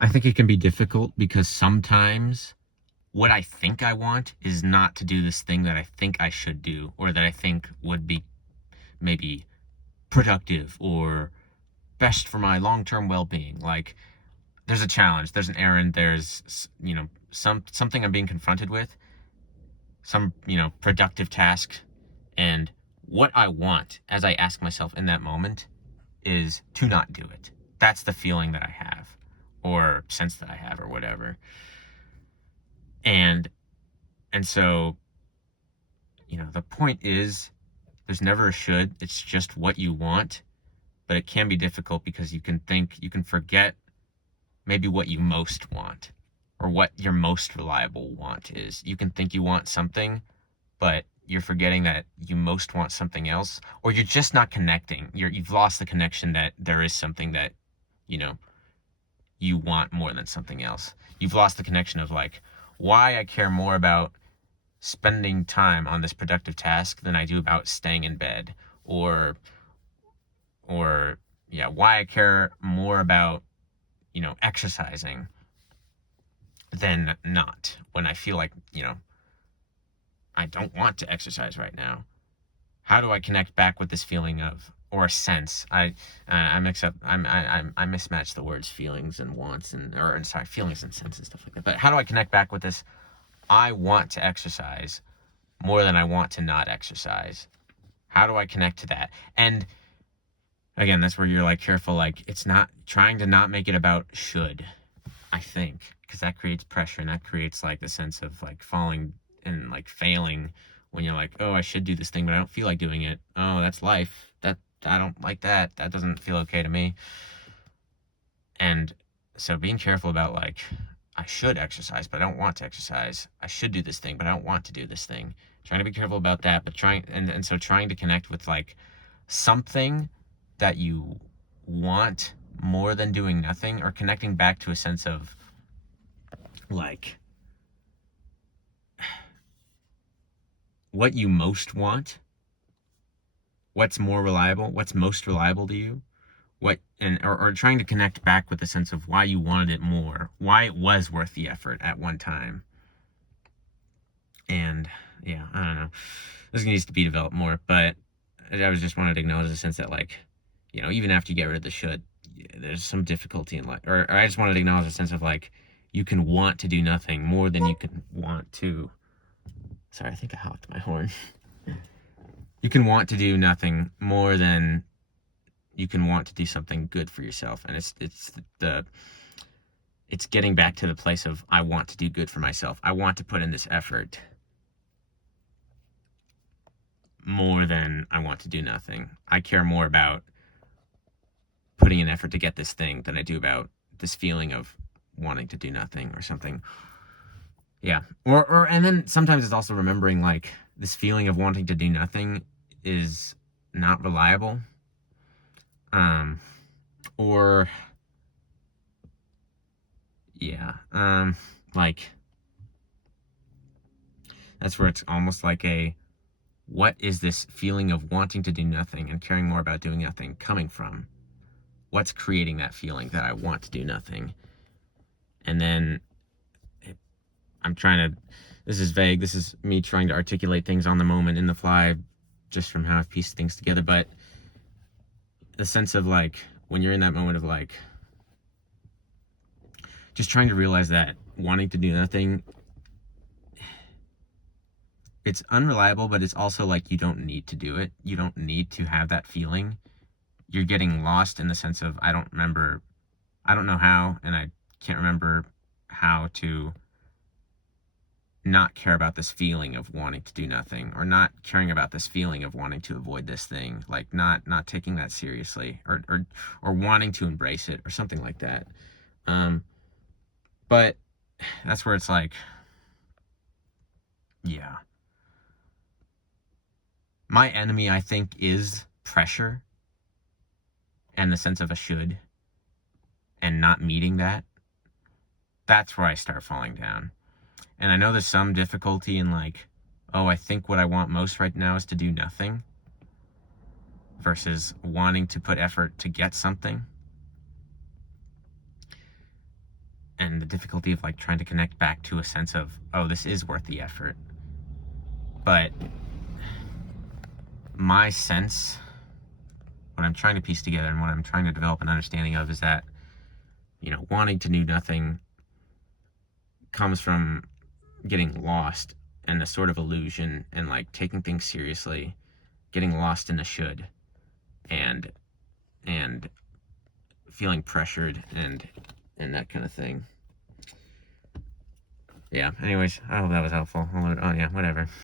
I think it can be difficult because sometimes what I think I want is not to do this thing that I think I should do or that I think would be maybe productive or best for my long-term well-being. Like there's a challenge, there's an errand, there's something I'm being confronted with, some, productive task, and what I want as I ask myself in that moment is to not do it. That's the feeling that I have or sense that I have or whatever. And so, the point is there's never a should. It's just what you want, but it can be difficult because you can forget maybe what you most want or what your most reliable want is. You can think you want something, but you're forgetting that you most want something else, or you're just not connecting. You've lost the connection that there is something that, you know, you want more than something else. You've lost the connection of like why I care more about spending time on this productive task than I do about staying in bed, or or yeah, why I care more about, exercising than not when I feel like, I don't want to exercise right now. How do I connect back with this feeling of or a sense? I mix up I mismatch the words feelings and wants or sorry, feelings and sense and stuff like that. But how do I connect back with this? I want to exercise more than I want to not exercise. How do I connect to that? And again, that's where you're like careful, like it's not trying to not make it about should, I think, because that creates pressure and that creates like the sense of like falling and like failing when you're like, oh, I should do this thing, but I don't feel like doing it. Oh, that's life. That I don't like that. That doesn't feel okay to me. And so being careful about like, I should exercise, but I don't want to exercise. I should do this thing, but I don't want to do this thing. Trying to be careful about that, but so trying to connect with like something that you want more than doing nothing, or connecting back to a sense of like what you most want, what's more reliable, what's most reliable to you, or trying to connect back with the sense of why you wanted it more, why it was worth the effort at one time. And yeah, I don't know. This needs to be developed more, but I was just wanted to acknowledge the sense that like, even after you get rid of the should, there's some difficulty in life. Or I just wanted to acknowledge the sense of like, you can want to do nothing more than you can want to. Sorry, I think I honked my horn. You can want to do nothing more than you can want to do something good for yourself, and it's getting back to the place of I want to do good for myself. I want to put in this effort more than I want to do nothing. I care more about putting in effort to get this thing than I do about this feeling of wanting to do nothing or something. Yeah. And then sometimes it's also remembering like this feeling of wanting to do nothing is not reliable. Um or yeah. Like that's where it's almost like what is this feeling of wanting to do nothing and caring more about doing nothing coming from? What's creating that feeling that I want to do nothing? And then I'm trying to, this is vague. This is me trying to articulate things on the moment in the fly, just from how I've pieced things together. But the sense of like, when you're in that moment of like, just trying to realize that wanting to do nothing, it's unreliable, but it's also like you don't need to do it. You don't need to have that feeling. You're getting lost in the sense of, I don't know how, and I can't remember how to not care about this feeling of wanting to do nothing, or not caring about this feeling of wanting to avoid this thing, like not taking that seriously, or wanting to embrace it or something like that. But that's where it's like, yeah, my enemy, I think, is pressure and the sense of a should, and not meeting that. That's where I start falling down. And I know there's some difficulty in like, oh, I think what I want most right now is to do nothing versus wanting to put effort to get something. the difficulty of like trying to connect back to a sense of, oh, this is worth the effort. But my sense, what I'm trying to piece together and what I'm trying to develop an understanding of is that, wanting to do nothing comes from getting lost in a sort of illusion and like taking things seriously, getting lost in a should, and feeling pressured and that kind of thing. Yeah, anyways, I hope that was helpful. Oh yeah, whatever.